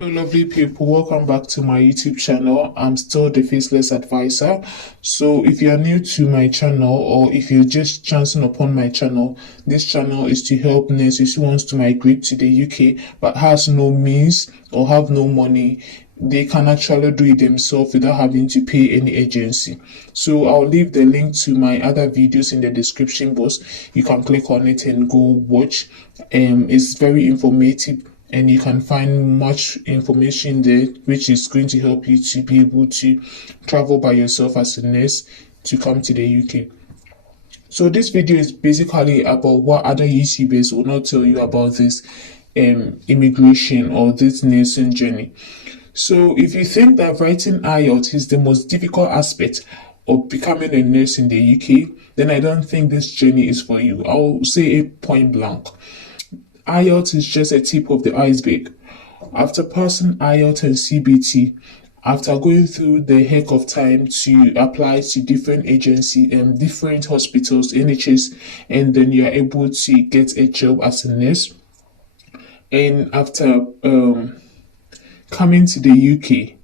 Hello, lovely people. Welcome back to my YouTube channel. I'm still the Faceless Advisor. So, if you are new to my channel or if you're just chancing upon my channel, this channel is to help nurses who wants to migrate to the UK but has no means or have no money. They can actually do it themselves without having to pay any agency. So I'll leave the link to my other videos in the description box. You can click on it and go watch. It's very informative and you can find much information there which is going to help you to be able to travel by yourself as a nurse to come to the UK. So this video is basically about what other YouTubers will not tell you about this immigration or this nursing journey. So if you think that writing IELTS is the most difficult aspect of becoming a nurse in the UK, then I don't think this journey is for you. I'll say it point blank. IELTS is just a tip of the iceberg. After passing IELTS and CBT, after going through the heck of time to apply to different agencies and different hospitals, NHS, and then you are able to get a job as a nurse. And after coming to the UK,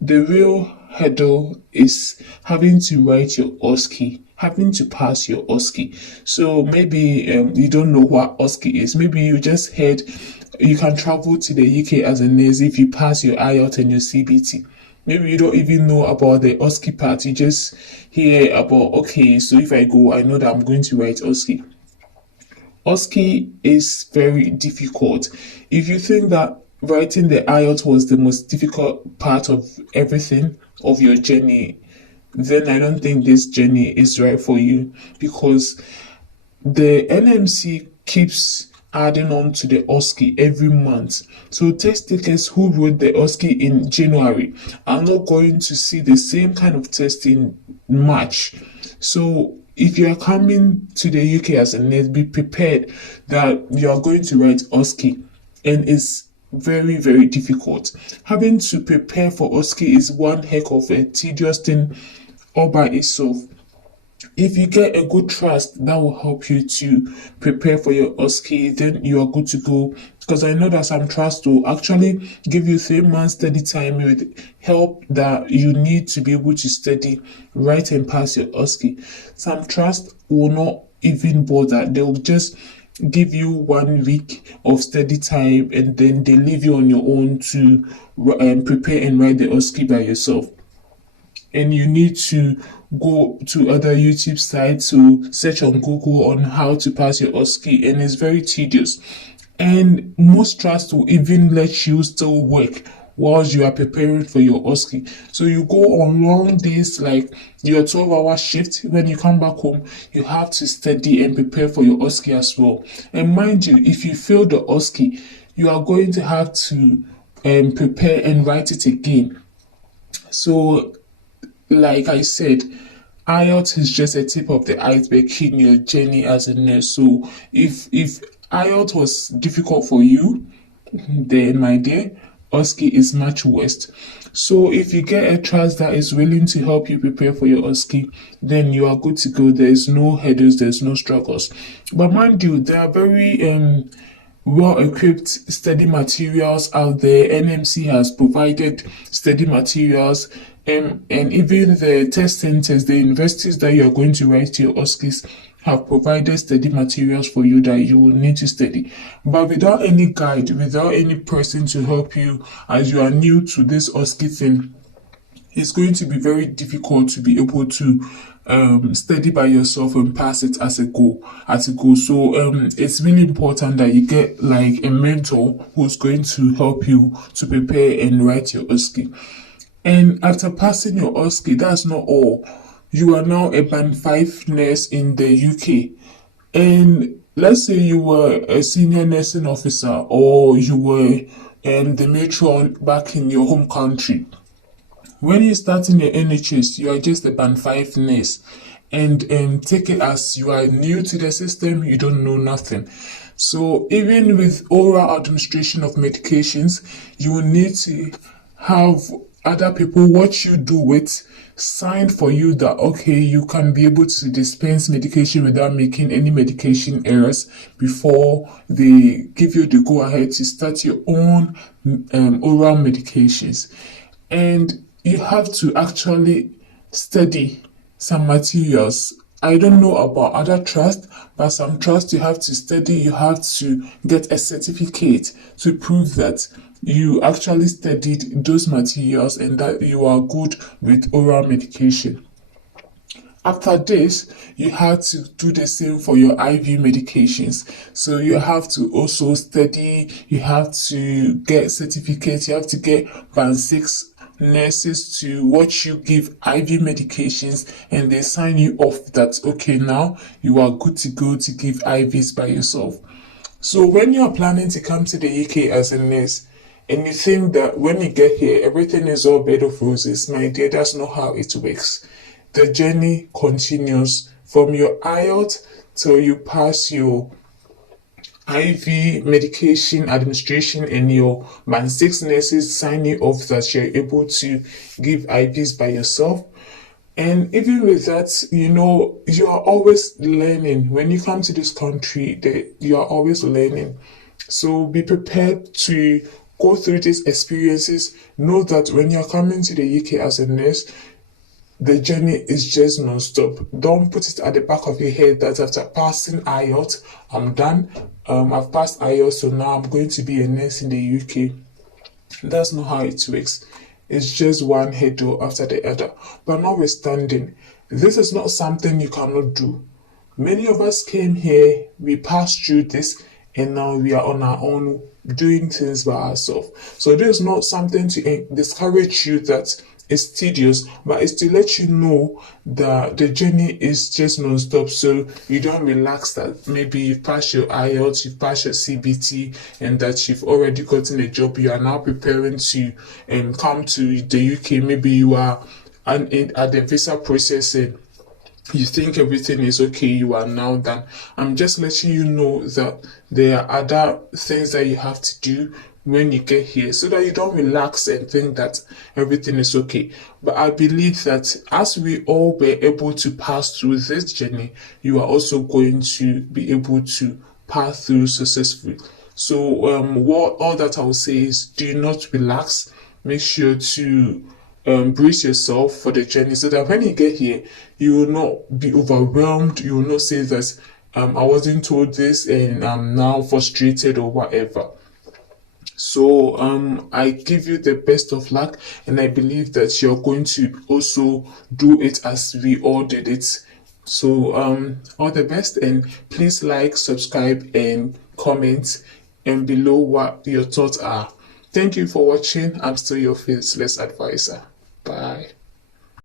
the real hurdle is having to write your OSCE, having to pass your OSCE. So maybe you don't know what OSCE is. Maybe you just heard you can travel to the UK as a nurse if you pass your IELTS and your CBT. Maybe you don't even know about the OSCE part. You just hear about, okay, so if I go, I know that I'm going to write OSCE. OSCE is very difficult. If you think that writing the IELTS was the most difficult part of everything of your journey, then I don't think this journey is right for you, because the NMC keeps adding on to the OSCE every month. So test takers who wrote the OSCE in January are not going to see the same kind of test in March. So if you are coming to the UK as a nurse, be prepared that you are going to write OSCE, and it's very, very difficult. Having to prepare for OSCE is one heck of a tedious thing all by itself. If you get a good trust that will help you to prepare for your OSCE, then you are good to go. Because I know that some trust will actually give you 3 months study time with help that you need to be able to study, write and pass your OSCE. Some trust will not even bother. They'll just give you 1 week of study time and then they leave you on your own to prepare and write the OSCE by yourself. And you need to go to other YouTube sites to search on Google on how to pass your OSCE, and it's very tedious. And most trusts will even let you still work whilst you are preparing for your OSCE. So you go on long days, like your 12-hour shift. When you come back home, you have to study and prepare for your OSCE as well. And mind you, if you fail the OSCE, you are going to have to prepare and write it again. So like I said, IELTS is just a tip of the iceberg in your journey as a nurse. So if IELTS was difficult for you, then my dear, OSCE is much worse. So if you get a trust that is willing to help you prepare for your OSCE, then you are good to go. There's no hurdles, there's no struggles. But mind you, there are very well-equipped study materials out there. NMC has provided study materials, and even the test centers, the universities that you are going to write your OSCEs have provided study materials for you that you will need to study. But without any guide, without any person to help you as you are new to this OSCE thing, it's going to be very difficult to be able to study by yourself and pass it as a goal. So it's really important that you get like a mentor who's going to help you to prepare and write your OSCE. And after passing your OSCE, that's not all. You are now a band 5 nurse in the UK. And let's say you were a senior nursing officer, or you were the matron back in your home country. When you start in the NHS, you are just a band 5 nurse. And take it as you are new to the system, you don't know nothing. So even with oral administration of medications, you will need to have other people watch you do it, sign for you that okay, you can be able to dispense medication without making any medication errors before they give you the go ahead to start your own oral medications. And you have to actually study some materials. I don't know about other trusts, but some trusts you have to study, you have to get a certificate to prove that you actually studied those materials and that you are good with oral medication. After this, you have to do the same for your IV medications. So you have to also study, you have to get certificates, you have to get band 6 nurses to watch you give IV medications, and they sign you off that okay, now you are good to go to give IVs by yourself. So when you are planning to come to the UK as a nurse, and you think that when you get here everything is all bed of roses, my dear, that's not how it works. The journey continues from your IELTS till you pass your IV medication administration and your band 6 nurses sign you off that you're able to give IVs by yourself. And even with that, you are always learning. When you come to this country, you are always learning. So be prepared to go through these experiences. Know that when you're coming to the UK as a nurse, the journey is just non-stop. Don't put it at the back of your head that after passing IELTS, I'm done. I've passed IELTS, so now I'm going to be a nurse in the UK. That's not how it works. It's just one hurdle after the other. But notwithstanding, this is not something you cannot do. Many of us came here, we passed through this, and now we are on our own doing things by ourselves. So this is not something to discourage you that it's tedious, but it's to let you know that the journey is just non-stop, so you don't relax that maybe you've passed your IELTS, you've passed your CBT, and that you've already gotten a job. You are now preparing to come to the UK. Maybe you are at the visa processing. You think everything is okay, you are now done. I'm just letting you know that there are other things that you have to do when you get here so that you don't relax and think that everything is okay. But I believe that as we all were able to pass through this journey, you are also going to be able to pass through successfully. So what all that I will say is do not relax. Make sure to brace yourself for the journey so that when you get here, you will not be overwhelmed. You will not say that I wasn't told this and I'm now frustrated or whatever. So I give you the best of luck, and I believe that you're going to also do it as we all did it. So all the best, and please like, subscribe, and comment and below what your thoughts are. Thank you for watching. I'm still your faceless advisor. Bye.